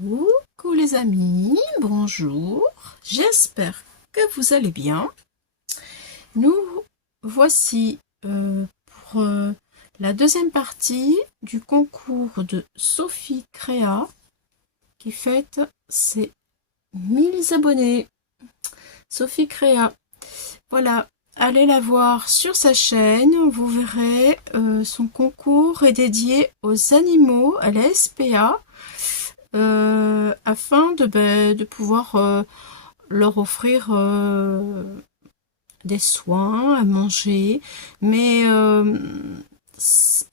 Coucou les amis, bonjour, j'espère que vous allez bien. Nous voici pour la deuxième partie du concours de Sophie Créa qui fête ses 1000 abonnés. Sophie Créa, voilà, allez la voir sur sa chaîne, vous verrez, son concours est dédié aux animaux, à la SPA. Afin de pouvoir leur offrir des soins à manger, mais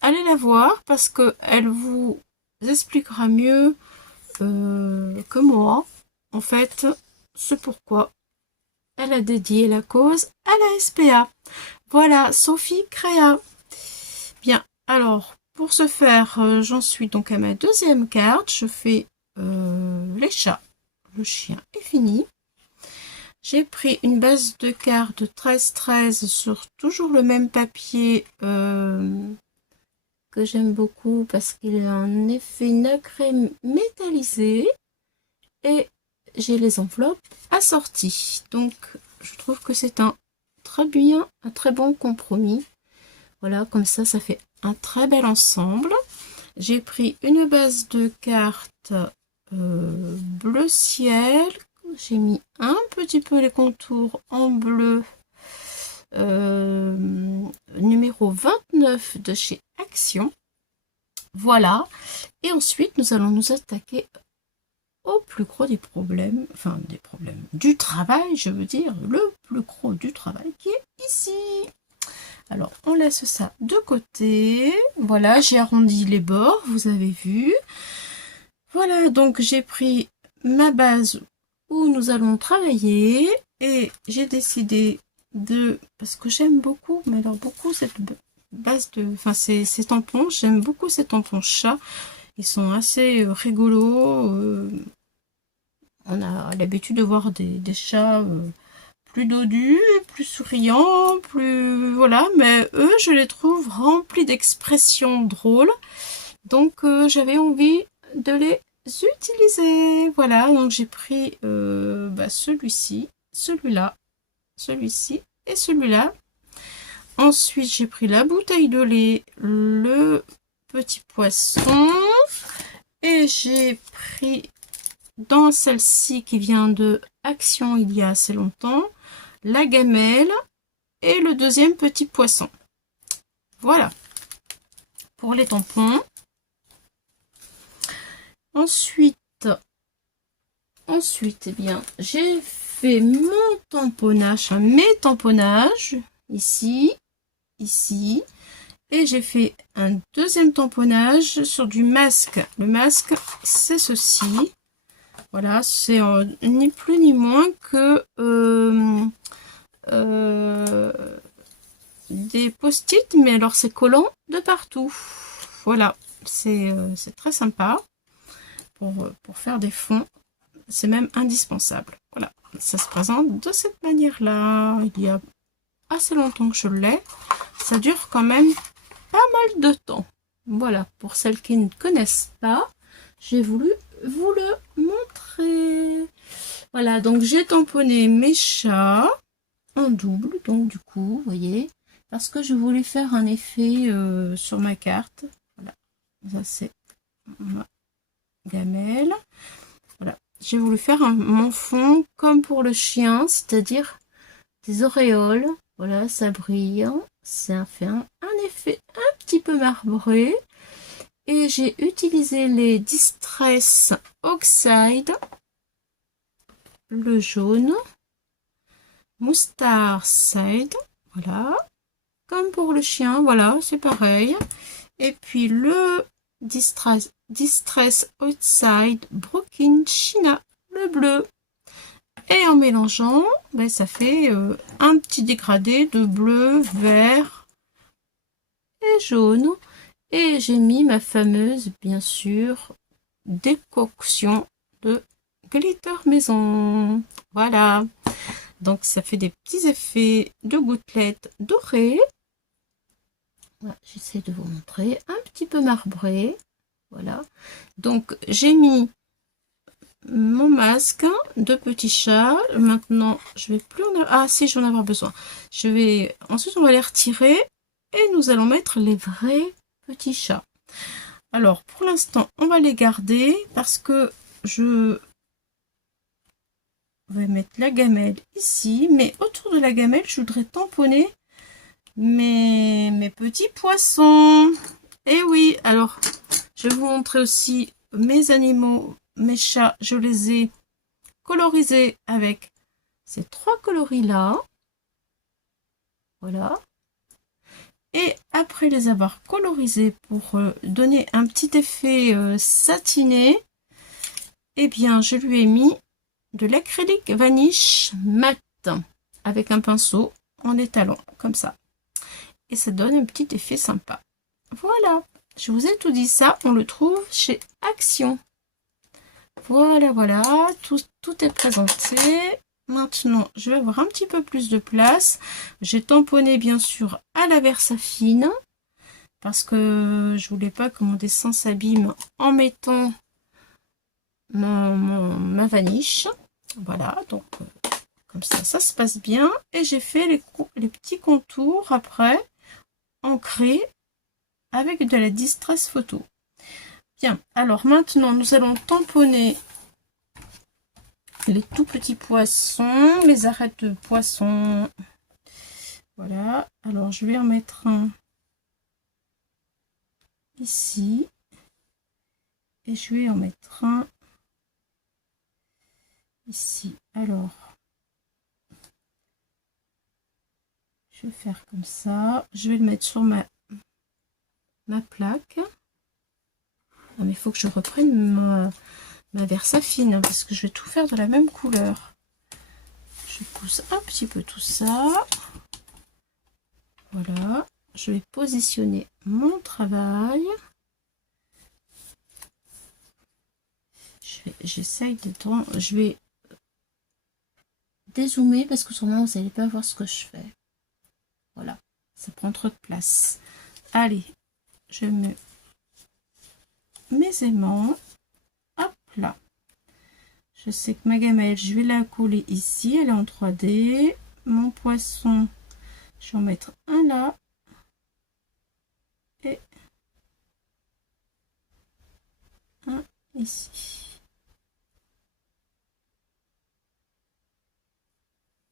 allez la voir parce que elle vous expliquera mieux que moi en fait ce pourquoi elle a dédié la cause à la SPA. Voilà, Sophie Créa. Bien, alors pour ce faire, j'en suis donc à ma deuxième carte. Je fais les chats. Le chien est fini. J'ai pris une base de cartes de 13-13 sur toujours le même papier que j'aime beaucoup parce qu'il a un effet nacré métallisé. Et j'ai les enveloppes assorties. Donc je trouve que c'est un très bon compromis. Voilà, comme ça fait un très bel ensemble. J'ai pris une base de cartes bleu ciel. J'ai mis un petit peu les contours en bleu. Numéro 29 de chez Action. Voilà. Et ensuite, nous allons nous attaquer au plus gros des problèmes. Enfin, des problèmes du travail, je veux dire. Le plus gros du travail qui est ici. Alors, on laisse ça de côté. Voilà, j'ai arrondi les bords, vous avez vu. Voilà, donc j'ai pris ma base où nous allons travailler. Et j'ai décidé parce que j'aime beaucoup, mais alors beaucoup cette base enfin ces tampons, j'aime beaucoup ces tampons chats. Ils sont assez rigolos. On a l'habitude de voir des chats plus dodus, plus souriants, plus voilà, mais eux je les trouve remplis d'expressions drôles, donc j'avais envie de les utiliser. Voilà, donc j'ai pris celui-ci, celui-là, celui-ci et celui-là. Ensuite j'ai pris la bouteille de lait, le petit poisson, et j'ai pris dans celle-ci qui vient de Action il y a assez longtemps, la gamelle et le deuxième petit poisson. Voilà pour les tampons. Ensuite, eh bien, j'ai fait mon tamponnage, mes tamponnages ici, ici, et j'ai fait un deuxième tamponnage sur du masque. Le masque, c'est ceci. Voilà, c'est ni plus ni moins que des post-it, mais alors c'est collant de partout. Voilà, c'est très sympa pour faire des fonds. C'est même indispensable. Voilà, ça se présente de cette manière-là. Il y a assez longtemps que je l'ai. Ça dure quand même pas mal de temps. Voilà, pour celles qui ne connaissent pas, j'ai voulu vous le montrer. Voilà, donc j'ai tamponné mes chats en double, donc du coup, vous voyez, parce que je voulais faire un effet sur ma carte. Voilà, ça c'est ma gamelle. Voilà, j'ai voulu faire mon fond comme pour le chien, c'est-à-dire des auréoles. Voilà, ça brille, ça fait un effet un petit peu marbré. Et j'ai utilisé les Distress Oxide, le jaune, Moustache Side, voilà, comme pour le chien, voilà, c'est pareil. Et puis le Distress Outside Broken China, le bleu. Et en mélangeant, ben, ça fait un petit dégradé de bleu, vert et jaune. Et j'ai mis ma fameuse, bien sûr, décoction de glitter maison. Voilà. Donc ça fait des petits effets de gouttelettes dorées. Voilà, j'essaie de vous montrer. Un petit peu marbré. Voilà. Donc j'ai mis mon masque de petit chat. Maintenant, je vais plus en avoir... Ah si, je vais en avoir besoin. Ensuite, on va les retirer et nous allons mettre les vrais petits chats. Alors, pour l'instant, on va les garder parce que je vais mettre la gamelle ici. Mais autour de la gamelle, je voudrais tamponner mes petits poissons. Et oui, alors, je vais vous montrer aussi mes animaux, mes chats. Je les ai colorisés avec ces 3 coloris-là. Voilà. Et après les avoir colorisés pour donner un petit effet satiné, eh bien, je lui ai mis de l'acrylique vanish mat avec un pinceau en étalant comme ça. Et ça donne un petit effet sympa. Voilà, je vous ai tout dit ça, on le trouve chez Action. Voilà, voilà, tout est présenté. Maintenant, je vais avoir un petit peu plus de place. J'ai tamponné bien sûr à la Versafine parce que je voulais pas que mon dessin s'abîme en mettant ma vaniche. Voilà, donc comme ça se passe bien. Et j'ai fait les petits contours après, ancrés avec de la distress photo. Bien, alors maintenant nous allons tamponner les tout petits poissons, les arêtes de poissons. Voilà, alors je vais en mettre un ici et je vais en mettre un ici. Alors, je vais faire comme ça. Je vais le mettre sur ma plaque. Ah, mais il faut que je reprenne ma Versafine hein, parce que je vais tout faire de la même couleur. Je pousse un petit peu tout ça. Voilà. Je vais positionner mon travail. J'essaye de... Je vais dézoomer parce que sûrement vous n'allez pas voir ce que je fais. Voilà. Ça prend trop de place. Allez. Je mets mes aimants. Hop là. Je sais que ma gamelle, je vais la coller ici. Elle est en 3D. Mon poisson, je vais en mettre un là. Et un ici.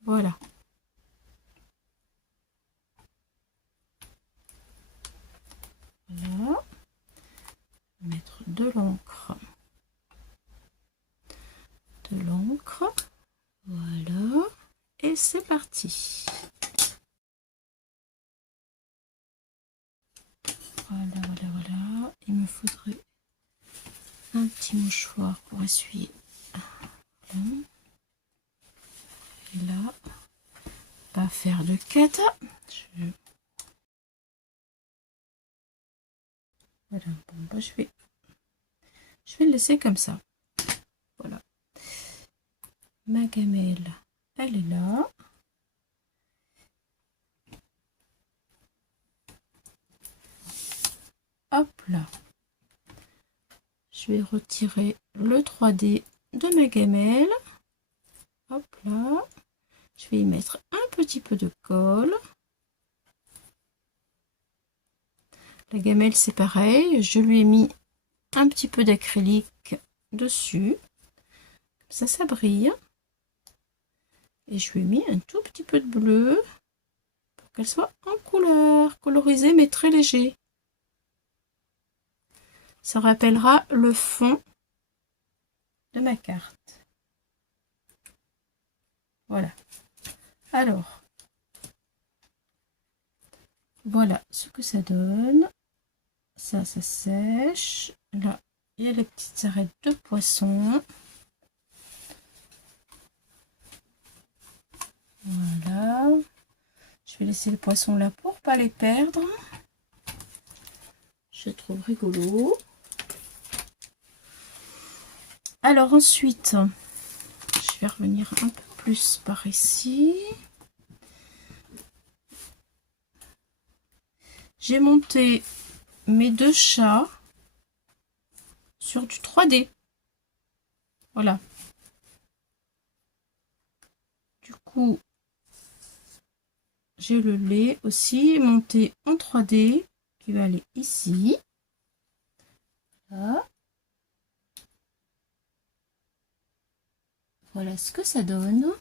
Voilà. Voilà. Mettre de l'encre. De l'encre. Voilà. Et c'est parti. Voilà, voilà, voilà. Il me faudrait un petit mouchoir pour essuyer. Voilà. Et là, pas faire de cata. Voilà, bon, bah, je vais le laisser comme ça. Voilà. Ma gamelle, elle est là. Hop là. Je vais retirer le 3D de ma gamelle. Hop là. Je vais y mettre un petit peu de colle. La gamelle, c'est pareil. Je lui ai mis un petit peu d'acrylique dessus. Comme ça brille. Et je lui ai mis un tout petit peu de bleu pour qu'elle soit en couleur, colorisée mais très léger. Ça rappellera le fond de ma carte. Voilà. Alors, voilà ce que ça donne. Ça sèche. Là, il y a les petites arêtes de poisson. Voilà. Je vais laisser les poissons là pour pas les perdre. Je trouve rigolo. Alors ensuite, je vais revenir un peu plus par ici. J'ai monté mes 2 chats sur du 3D. Voilà. Du coup, j'ai le lait aussi monté en 3D qui va aller ici. Là. Voilà ce que ça donne.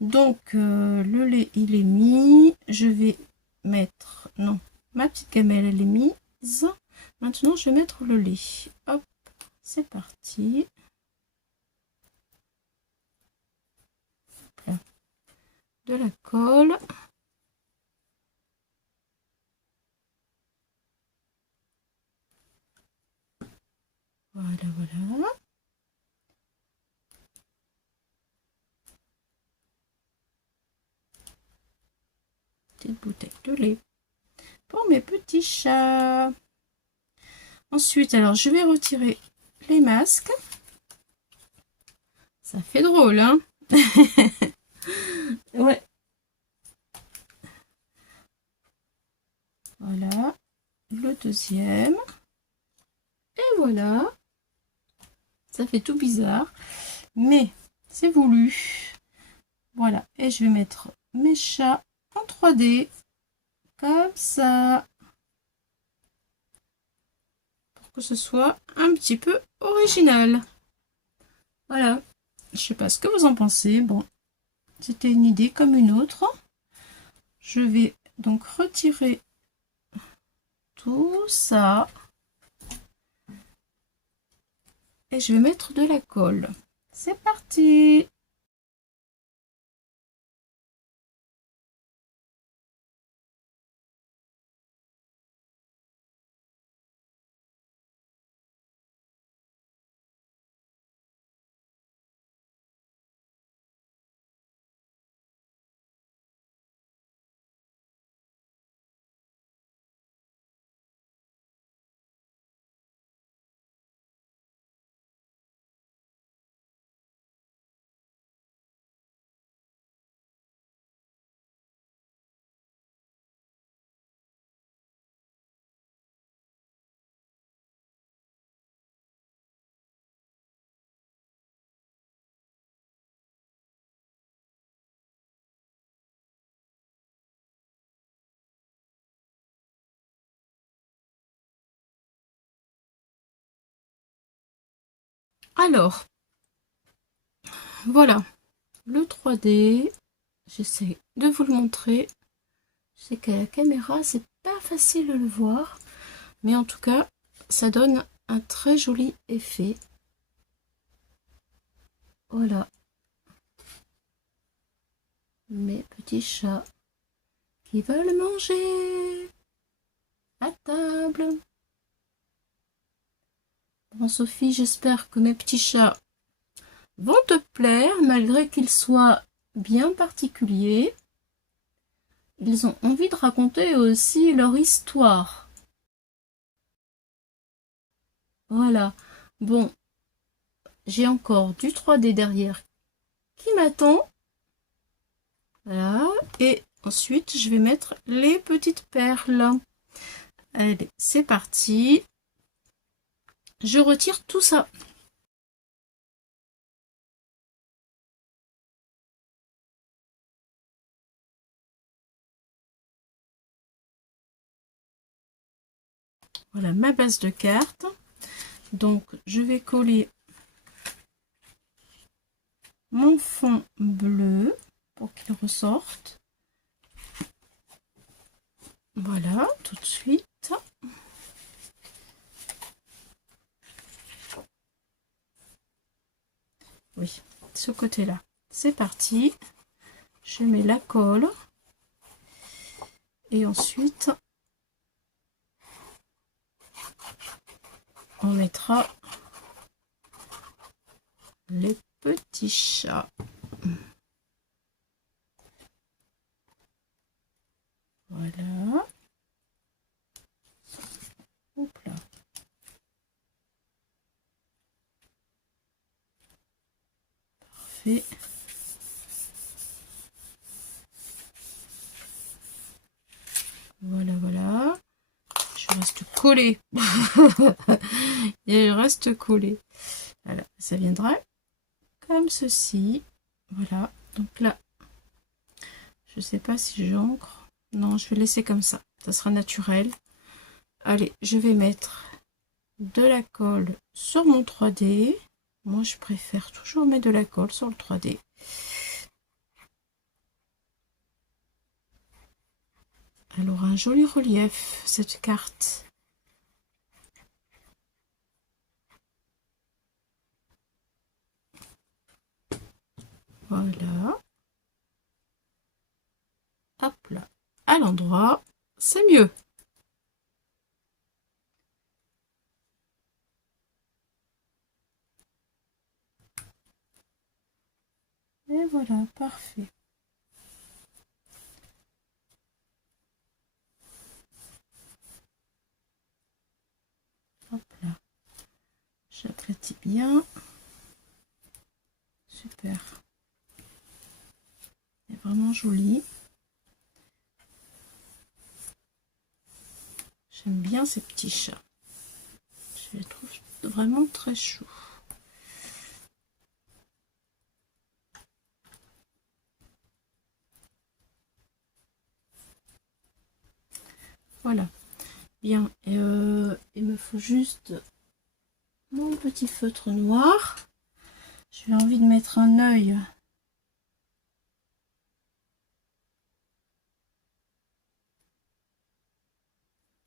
Donc, le lait, il est mis. Je vais mettre... Non, ma petite gamelle, elle est mise. Maintenant, je vais mettre le lait. Hop, c'est parti. Là. De la colle. Voilà, voilà. Petite bouteille de lait pour mes petits chats. Ensuite, alors, je vais retirer les masques. Ça fait drôle, hein? Ouais. Voilà. Le deuxième. Et voilà. Ça fait tout bizarre. Mais c'est voulu. Voilà. Et je vais mettre mes chats en 3D. Comme ça. Pour que ce soit un petit peu original. Voilà. Je sais pas ce que vous en pensez. Bon. C'était une idée comme une autre. Je vais donc retirer tout ça. Et je vais mettre de la colle. C'est parti! Alors, voilà, le 3D, j'essaie de vous le montrer. Je sais qu'à la caméra, c'est pas facile de le voir, mais en tout cas, ça donne un très joli effet. Voilà, mes petits chats qui veulent manger à table. Bon, Sophie, j'espère que mes petits chats vont te plaire, malgré qu'ils soient bien particuliers. Ils ont envie de raconter aussi leur histoire. Voilà. Bon, j'ai encore du 3D derrière qui m'attend. Voilà. Et ensuite, je vais mettre les petites perles. Allez, c'est parti. Je retire tout ça. Voilà ma base de cartes. Donc, je vais coller mon fond bleu pour qu'il ressorte. Voilà, tout de suite. Oui, ce côté-là. C'est parti. Je mets la colle. Et ensuite, on mettra les petits chats. Voilà. Hop là. Parfait. Voilà, voilà. Je reste collée. Et je reste collée. Voilà, ça viendra comme ceci. Voilà, donc là, je sais pas si j'encre. Non, je vais laisser comme ça sera naturel. Allez, je vais mettre de la colle sur mon 3D. Moi, je préfère toujours mettre de la colle sur le 3D. Elle aura un joli relief, cette carte. Voilà. Hop là. À l'endroit, c'est mieux. Et voilà, parfait. Hop là. J'aplatis bien. Super. C'est vraiment joli. J'aime bien ces petits chats. Je les trouve vraiment très choux. Voilà. Bien. Et, il me faut juste mon petit feutre noir. J'ai envie de mettre un œil.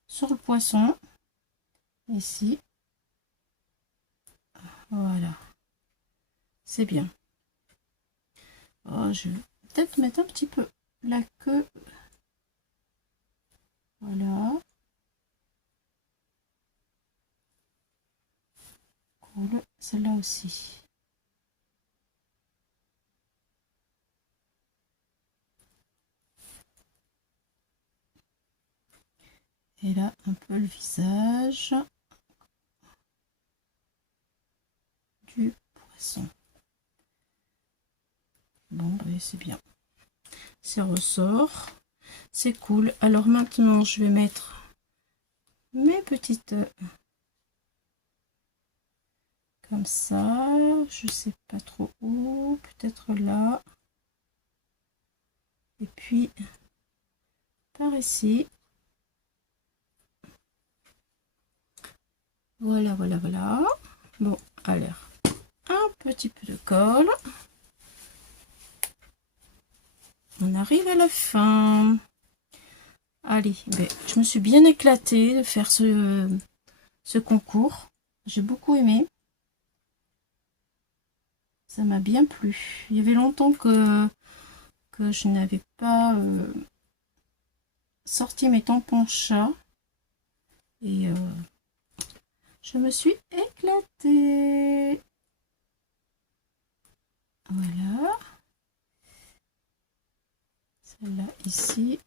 Sur le poisson. Ici. Voilà. C'est bien. Oh, je vais peut-être mettre un petit peu la queue. Voilà. Cool. Celle-là aussi. Et là, un peu le visage du poisson. Bon, oui, c'est bien. C'est ressort. C'est cool. Alors maintenant, je vais mettre mes petites... comme ça. Je sais pas trop où. Peut-être là. Et puis, par ici. Voilà, voilà, voilà. Bon, alors, un petit peu de colle. On arrive à la fin. Allez, ben, je me suis bien éclatée de faire ce concours. J'ai beaucoup aimé. Ça m'a bien plu. Il y avait longtemps que je n'avais pas sorti mes tampons chat. Et je me suis éclatée. Voilà. Celle-là ici.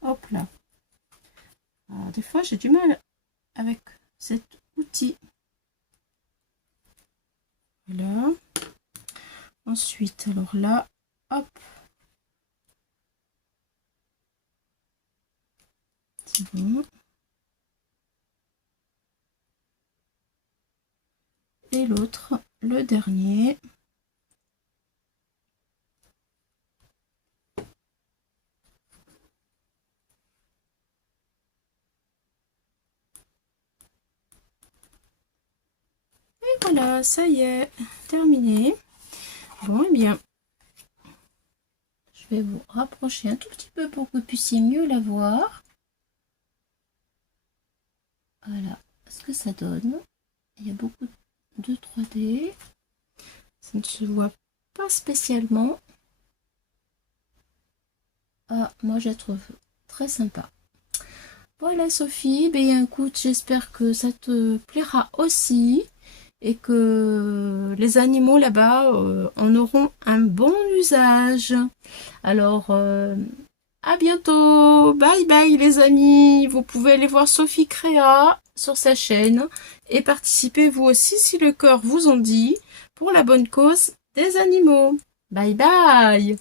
Hop là. Alors, des fois, j'ai du mal avec cet outil. Voilà. Ensuite, alors là, hop. C'est bon. Et l'autre, le dernier. Et voilà, ça y est, terminé. Bon, et bien, je vais vous rapprocher un tout petit peu pour que vous puissiez mieux la voir. Voilà ce que ça donne. Il y a beaucoup de 3D. Ça ne se voit pas spécialement. Ah, moi je la trouve très sympa. Voilà Sophie, ben écoute, j'espère que ça te plaira aussi et que les animaux là-bas en auront un bon usage. Alors, à bientôt, bye bye les amis. Vous pouvez aller voir Sophie Créa sur sa chaîne et participer vous aussi si le cœur vous en dit pour la bonne cause des animaux. Bye bye!